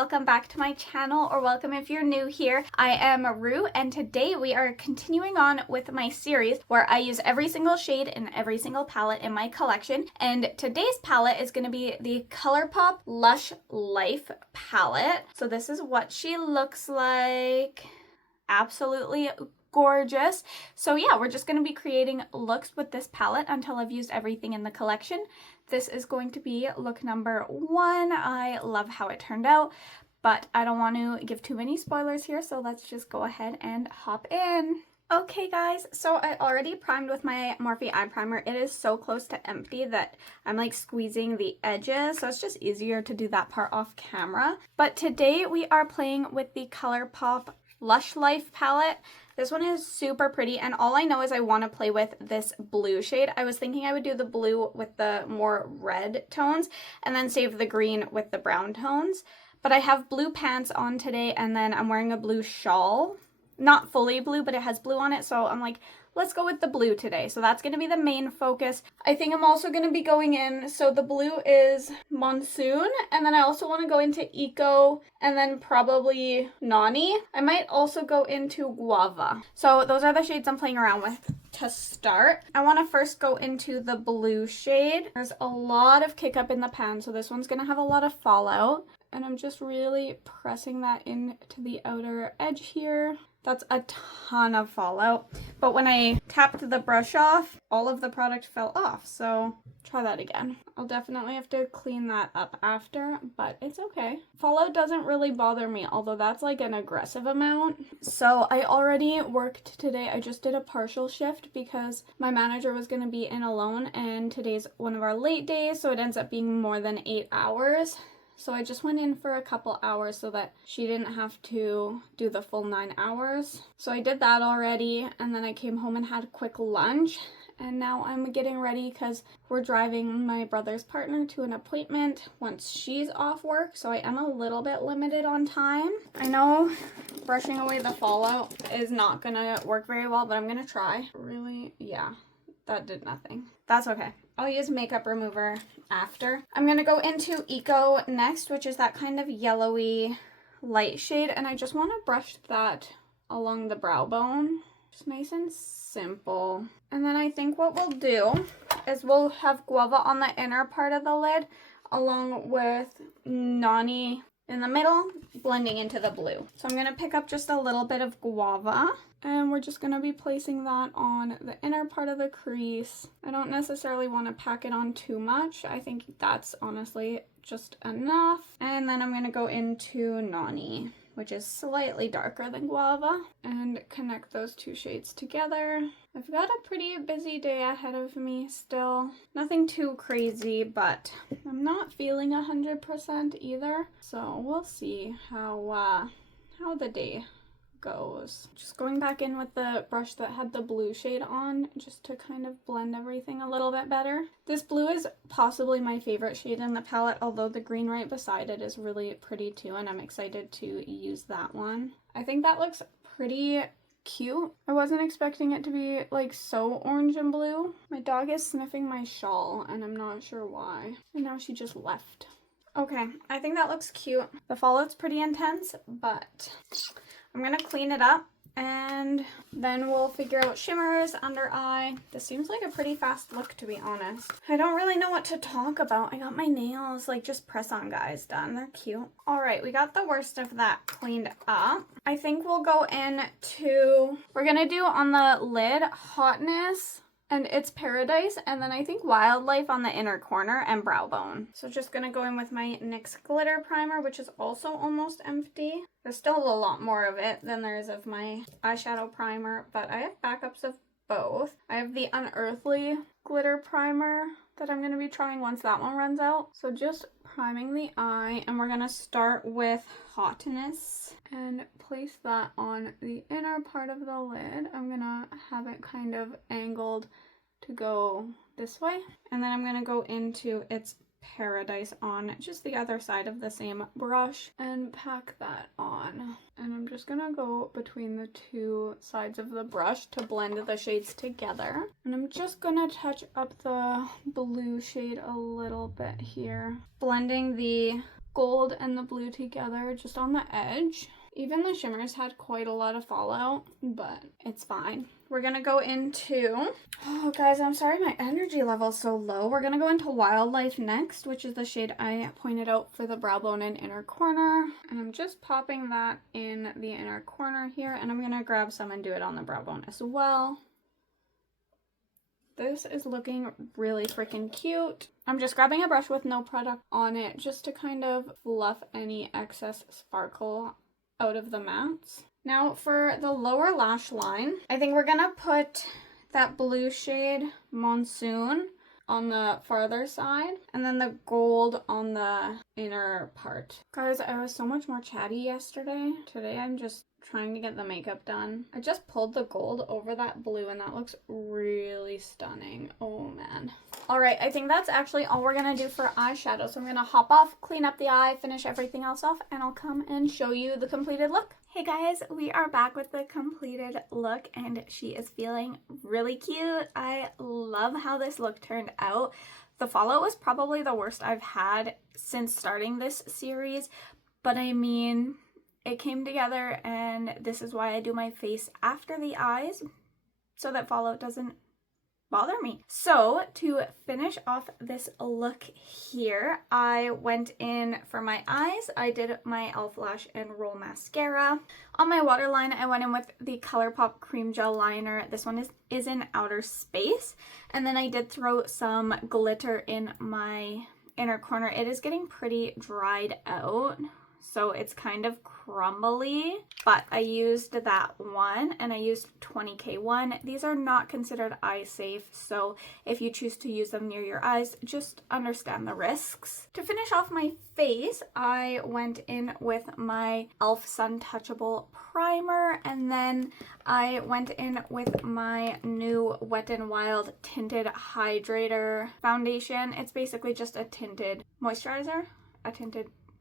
welcome back to my channel, or welcome if you're new here. I am Rue, and today we are continuing on with my series where I use every single shade in every single palette in my collection. And today's palette is going to be the Colourpop Lush Life Palette. So this is what she looks like. Absolutely gorgeous. So yeah, we're just going to be creating looks with this palette until I've used everything in the collection. This is going to be look number 1. I love how it turned out, but I don't want to give too many spoilers here, so let's just go ahead and hop in. Okay guys, so I already primed with my Morphe eye primer. It is so close to empty that I'm like squeezing the edges, so it's just easier to do that part off camera. But today we are playing with the Colourpop Lush Life palette. This one is super pretty, and all I know is I want to play with this blue shade. I was thinking I would do the blue with the more red tones and then save the green with the brown tones. But I have blue pants on today, and then I'm wearing a blue shawl. Not fully blue, but it has blue on it, so I'm like, let's go with the blue today. So that's going to be the main focus. I think I'm also going to be going in, so the blue is Monsoon, and then I also want to go into Eco, and then probably Nani. I might also go into Guava. So those are the shades I'm playing around with to start. I want to first go into the blue shade. There's a lot of kick up in the pan, so this one's going to have a lot of fallout. And I'm just really pressing that into the outer edge here. That's a ton of fallout. But when I tapped the brush off, all of the product fell off. So try that again. I'll definitely have to clean that up after, but it's okay. Fallout doesn't really bother me, although that's like an aggressive amount. So I already worked today. I just did a partial shift because my manager was going to be in alone, and today's one of our late days, so it ends up being more than 8 hours. So I just went in for a couple hours so that she didn't have to do the full 9 hours. So I did that already, and then I came home and had a quick lunch. And now I'm getting ready because we're driving my brother's partner to an appointment once she's off work. So I am a little bit limited on time. I know brushing away the fallout is not gonna work very well, but I'm gonna try. Really, yeah, that did nothing. That's okay. I'll use makeup remover after. I'm going to go into Eco next, which is that kind of yellowy light shade. And I just want to brush that along the brow bone. Just nice and simple. And then I think what we'll do is we'll have Guava on the inner part of the lid along with Nani in the middle, blending into the blue. So I'm going to pick up just a little bit of Guava, and we're just going to be placing that on the inner part of the crease. I don't necessarily want to pack it on too much. I think that's honestly just enough. And then I'm going to go into Nani, which is slightly darker than Guava, and connect those two shades together. I've got a pretty busy day ahead of me still. Nothing too crazy, but I'm not feeling 100% either. So we'll see how the day goes. Just going back in with the brush that had the blue shade on, just to kind of blend everything a little bit better. This blue is possibly my favorite shade in the palette, although the green right beside it is really pretty too, and I'm excited to use that one. I think that looks pretty cute. I wasn't expecting it to be like so orange and blue. My dog is sniffing my shawl, and I'm not sure why. And now she just left. Okay, I think that looks cute. The fallout's pretty intense, but I'm gonna clean it up, and then we'll figure out shimmers, under eye. This seems like a pretty fast look, to be honest. I don't really know what to talk about. I got my nails, like, just press-on guys done. They're cute. All right, we got the worst of that cleaned up. I think we'll go into, we're gonna do on the lid, Hotness and It's Paradise, and then I think Wildlife on the inner corner, and Brow Bone. So just gonna go in with my NYX glitter primer, which is also almost empty. There's still a lot more of it than there is of my eyeshadow primer, but I have backups of both. I have the Unearthly glitter primer that I'm gonna be trying once that one runs out. So just priming the eye, and we're gonna start with Hotness and place that on the inner part of the lid. I'm gonna have it kind of angled to go this way, and then I'm gonna go into It's Paradise on just the other side of the same brush and pack that on. And I'm just gonna go between the two sides of the brush to blend the shades together. And I'm just gonna touch up the blue shade a little bit here, blending the gold and the blue together just on the edge. Even the shimmers had quite a lot of fallout, but it's fine. We're gonna go into, oh guys, I'm sorry my energy level's so low. We're gonna go into Wildlife next, which is the shade I pointed out for the brow bone and inner corner. And I'm just popping that in the inner corner here, and I'm gonna grab some and do it on the brow bone as well. This is looking really freaking cute. I'm just grabbing a brush with no product on it just to kind of fluff any excess sparkle out of the mats. Now for the lower lash line, I think we're gonna put that blue shade Monsoon on the farther side and then the gold on the inner part. Guys, I was so much more chatty yesterday. Today I'm just trying to get the makeup done. I just pulled the gold over that blue and that looks really stunning. Oh man. Alright, I think that's actually all we're gonna do for eyeshadow. So I'm gonna hop off, clean up the eye, finish everything else off, and I'll come and show you the completed look. Hey guys, we are back with the completed look and she is feeling really cute. I love how this look turned out. The fallout was probably the worst I've had since starting this series, but I mean, it came together, and this is why I do my face after the eyes, so that fallout doesn't bother me. So to finish off this look here, I went in for my eyes. I did my e.l.f. Lash and Roll Mascara. On my waterline, I went in with the Colourpop Cream Gel Liner. This one is in Outer Space. And then I did throw some glitter in my inner corner. It is getting pretty dried out, so it's kind of crumbly, but I used that one and I used 20K1. These are not considered eye safe, so if you choose to use them near your eyes, just understand the risks. To finish off my face, I went in with my e.l.f. Sun Touchable Primer, and then I went in with my new Wet n Wild Tinted Hydrator Foundation. It's basically just a tinted moisturizer,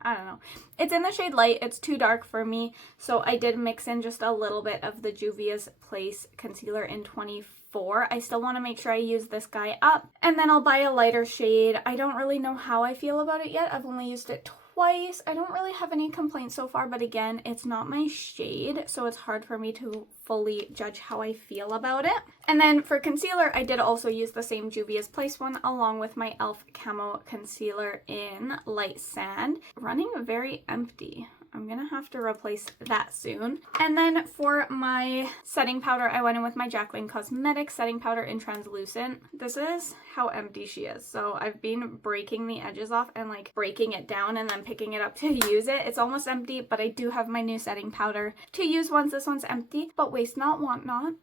I don't know. It's in the shade Light. It's too dark for me, so I did mix in just a little bit of the Juvia's Place Concealer in 24. I still want to make sure I use this guy up, and then I'll buy a lighter shade. I don't really know how I feel about it yet. I've only used it twice. I don't really have any complaints so far, but again, it's not my shade, so it's hard for me to fully judge how I feel about it. And then for concealer, I did also use the same Juvia's Place one along with my e.l.f. Camo Concealer in Light Sand. Running very empty. I'm gonna have to replace that soon. And then for my setting powder, I went in with my Jaclyn Cosmetics setting powder in Translucent. This is how empty she is. So I've been breaking the edges off and like breaking it down and then picking it up to use it. It's almost empty, but I do have my new setting powder to use once this one's empty. But waste not, want not.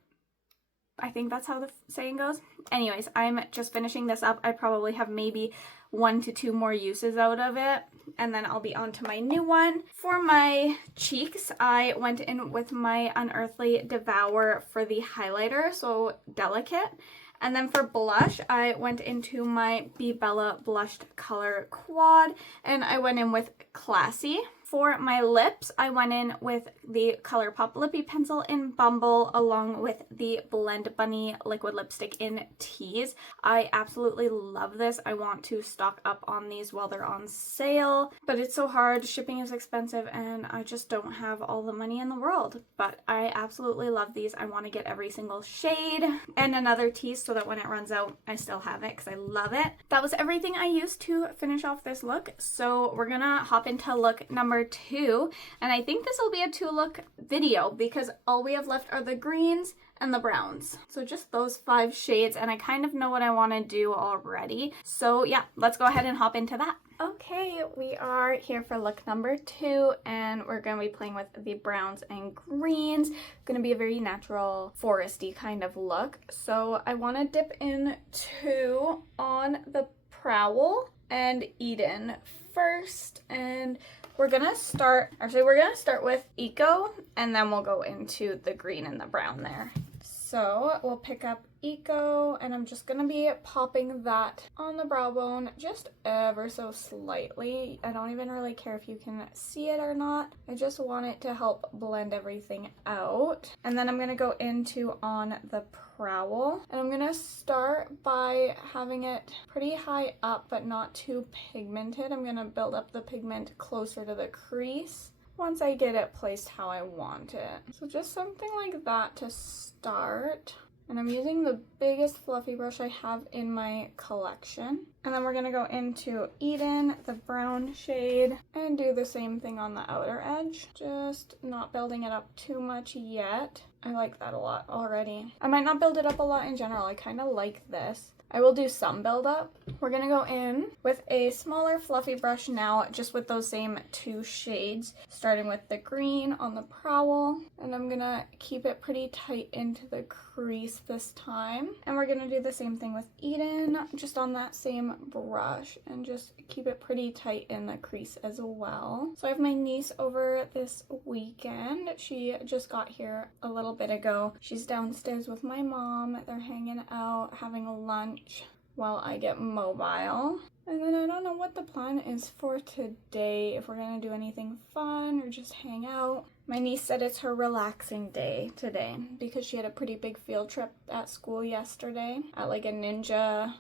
I think that's how the saying goes. Anyways, I'm just finishing this up. I probably have maybe 1 to 2 more uses out of it, and then I'll be on to my new one. For my cheeks, I went in with my Unearthly Devour for the highlighter, so delicate. And then for blush, I went into my Be Bella Blushed Color Quad, and I went in with Classy. For my lips, I went in with the Colourpop Lippy Pencil in Bumble along with the Blend Bunny Liquid Lipstick in Tease. I absolutely love this. I want to stock up on these while they're on sale, but it's so hard. Shipping is expensive and I just don't have all the money in the world, but I absolutely love these. I want to get every single shade and another Tease so that when it runs out, I still have it because I love it. That was everything I used to finish off this look, so we're gonna hop into look number 2, and I think this will be a 2-look video because all we have left are the greens and the browns. So just those 5 shades, and I kind of know what I want to do already. So yeah, let's go ahead and hop into that. Okay, we are here for look number 2, and we're going to be playing with the browns and greens. Going to be a very natural foresty kind of look. So I want to dip into on the Prowl and Eden first, and we're gonna start with Eco, and then we'll go into the green and the brown there. So we'll pick up Eco, and I'm just gonna be popping that on the brow bone just ever so slightly. I don't even really care if you can see it or not. I just want it to help blend everything out. And then I'm gonna go into on the brow, and I'm gonna start by having it pretty high up but not too pigmented. I'm gonna build up the pigment closer to the crease once I get it placed how I want it. So just something like that to start. And I'm using the biggest fluffy brush I have in my collection. And then we're gonna go into Eden, the brown shade, and do the same thing on the outer edge. Just not building it up too much yet. I like that a lot already. I might not build it up a lot in general. I kind of like this. I will do some build up. We're gonna go in with a smaller fluffy brush now, just with those same two shades, starting with the green on the prowl, and I'm gonna keep it pretty tight into the crease this time. And we're gonna do the same thing with Eden, just on that same brush, and just keep it pretty tight in the crease as well. So I have my niece over this weekend. She just got here a little bit ago. She's downstairs with my mom. They're hanging out, having a lunch while I get mobile. And then I don't know what the plan is for today, if we're gonna do anything fun or just hang out. My niece said it's her relaxing day today because she had a pretty big field trip at school yesterday at like a ninja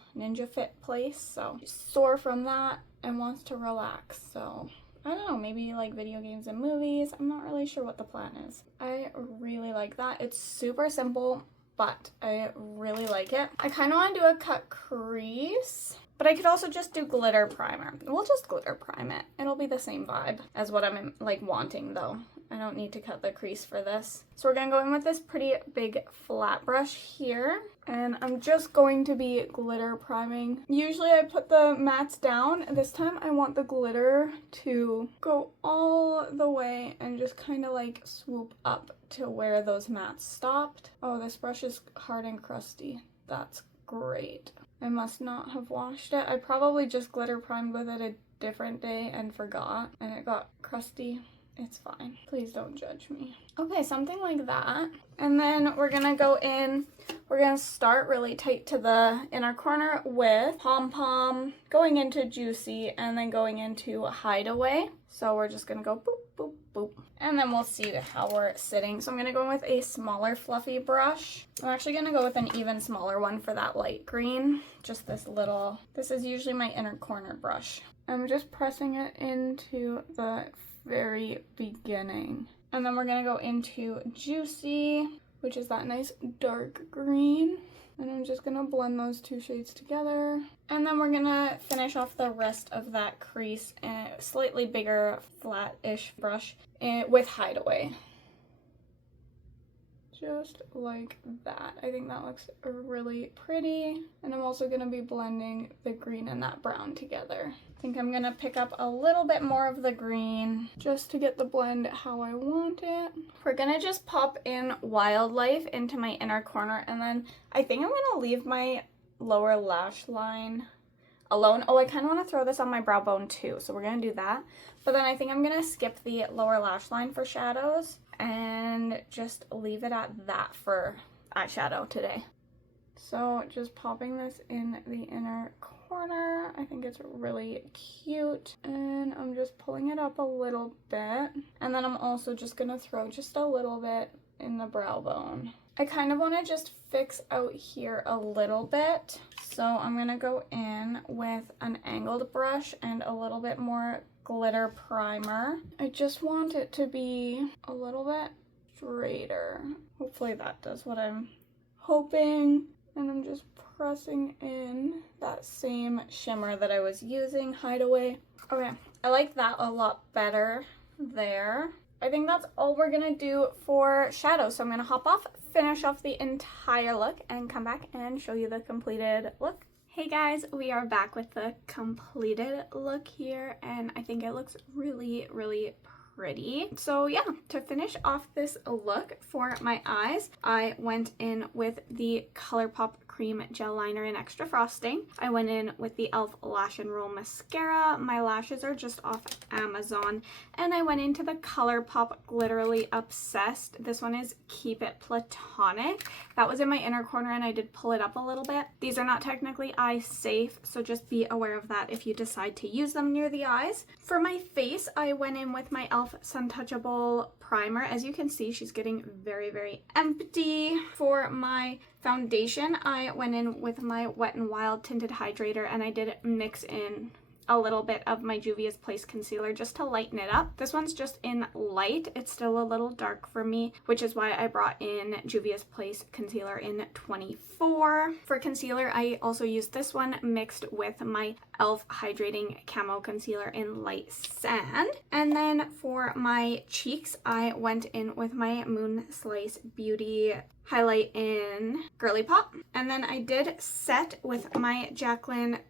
fit place. So she's sore from that and wants to relax. So I don't know, maybe like video games and movies. I'm not really sure what the plan is. I really like that. It's super simple, but I really like it. I kind of want to do a cut crease, but I could also just do glitter primer. We'll just glitter prime it. It'll be the same vibe as what I'm like wanting though. I don't need to cut the crease for this. So we're gonna go in with this pretty big flat brush here, and I'm just going to be glitter priming. Usually I put the mattes down. This time I want the glitter to go all the way and just kind of like swoop up to where those mattes stopped. Oh, this brush is hard and crusty. That's great. I must not have washed it. I probably just glitter primed with it a different day and forgot, and it got crusty. It's fine. Please don't judge me. Okay, something like that. And then we're gonna go in, we're gonna start really tight to the inner corner with Pom Pom, going into Juicy, and then going into Hideaway. So we're just gonna go boop, boop, boop. And then we'll see how we're sitting. So I'm gonna go in with a smaller fluffy brush. I'm actually gonna go with an even smaller one for that light green. Just this little, this is usually my inner corner brush. I'm just pressing it into the very beginning. And then we're gonna go into Juicy, which is that nice dark green. And I'm just gonna blend those two shades together. And then we're gonna finish off the rest of that crease in a slightly bigger, flat-ish brush with Hideaway. Just like that. I think that looks really pretty. And I'm also gonna be blending the green and that brown together. I think I'm gonna pick up a little bit more of the green just to get the blend how I want it. We're gonna just pop in Wildlife into my inner corner, and then I think I'm gonna leave my lower lash line alone. Oh, I kind of want to throw this on my brow bone too, so we're gonna do that. But then I think I'm gonna skip the lower lash line for shadows and just leave it at that for eyeshadow today. So just popping this in the inner corner. I think it's really cute, and I'm just pulling it up a little bit, and then I'm also just gonna throw just a little bit in the brow bone. I kind of want to just fix out here a little bit, so I'm gonna go in with an angled brush and a little bit more glitter primer. I just want it to be a little bit straighter. Hopefully that does what I'm hoping. And I'm just pressing in that same shimmer that I was using, Hideaway. Okay, I like that a lot better there. I think that's all we're gonna do for shadow. So I'm gonna hop off, finish off the entire look, and come back and show you the completed look. Hey guys, we are back with the completed look here, and I think it looks really, really pretty. So yeah, to finish off this look for my eyes, I went in with the Colourpop cream gel liner in Extra Frosting. I went in with the e.l.f. Lash and Roll Mascara. My lashes are just off Amazon. And I went into the Colourpop Glitterly Obsessed. This one is Keep It Platonic. That was in my inner corner and I did pull it up a little bit. These are not technically eye safe, so just be aware of that if you decide to use them near the eyes. For my face, I went in with my e.l.f. Suntouchable primer. As you can see, she's getting very, very empty. For my foundation, I went in with my Wet n Wild Tinted Hydrator and I did mix in a little bit of my Juvia's Place concealer just to lighten it up. This one's just in light. It's still a little dark for me, which is why I brought in Juvia's Place concealer in 24. For concealer, I also used this one mixed with my e.l.f. Hydrating Camo Concealer in Light Sand. And then for my cheeks, I went in with my Moon Slice Beauty highlight in Girly Pop. And then I did set with my Jaclyn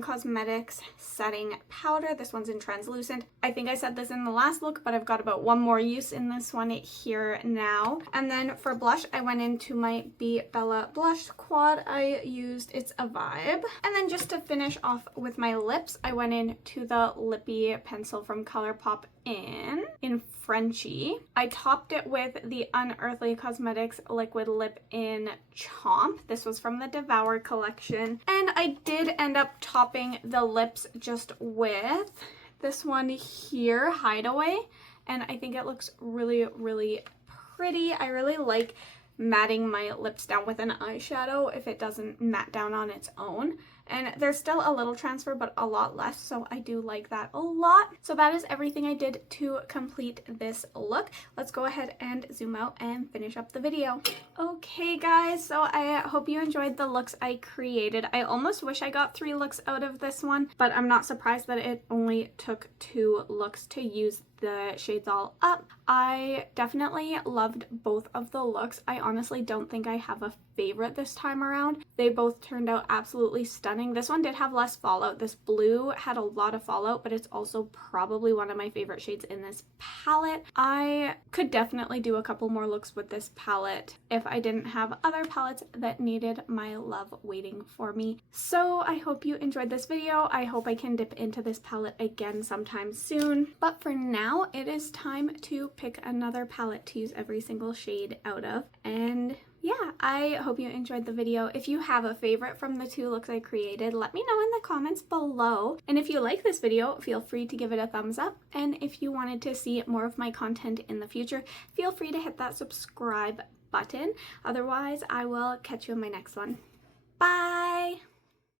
Cosmetics setting powder. This one's in translucent. I think I said this in the last look, but I've got about one more use in this one here now. And then for blush, I went into my Be Bella blush quad. I used It's a Vibe. And then just to finish off with my lips, I went into the Lippy pencil from Colourpop in Frenchie. I topped it with the Unearthly Cosmetics liquid lip in Chomp. This was from the Devour collection. And I did end up topping the lips just with this one here, Hideaway. And I think it looks really, really pretty. I really like matting my lips down with an eyeshadow if it doesn't matte down on its own. And there's still a little transfer, but a lot less, so I do like that a lot. So that is everything I did to complete this look. Let's go ahead and zoom out and finish up the video. Okay guys, so I hope you enjoyed the looks I created. I almost wish I got 3 looks out of this one, but I'm not surprised that it only took 2 looks to use the shades all up. I definitely loved both of the looks. I honestly don't think I have a favorite this time around. They both turned out absolutely stunning. This one did have less fallout. This blue had a lot of fallout, but it's also probably one of my favorite shades in this palette. I could definitely do a couple more looks with this palette if I didn't have other palettes that needed my love waiting for me. So I hope you enjoyed this video. I hope I can dip into this palette again sometime soon. But for now, it is time to pick another palette to use every single shade out of. And yeah, I hope you enjoyed the video. If you have a favorite from the 2 looks I created, let me know in the comments below. And if you like this video, feel free to give it a thumbs up. And if you wanted to see more of my content in the future, feel free to hit that subscribe button. Otherwise, I will catch you in my next one. Bye!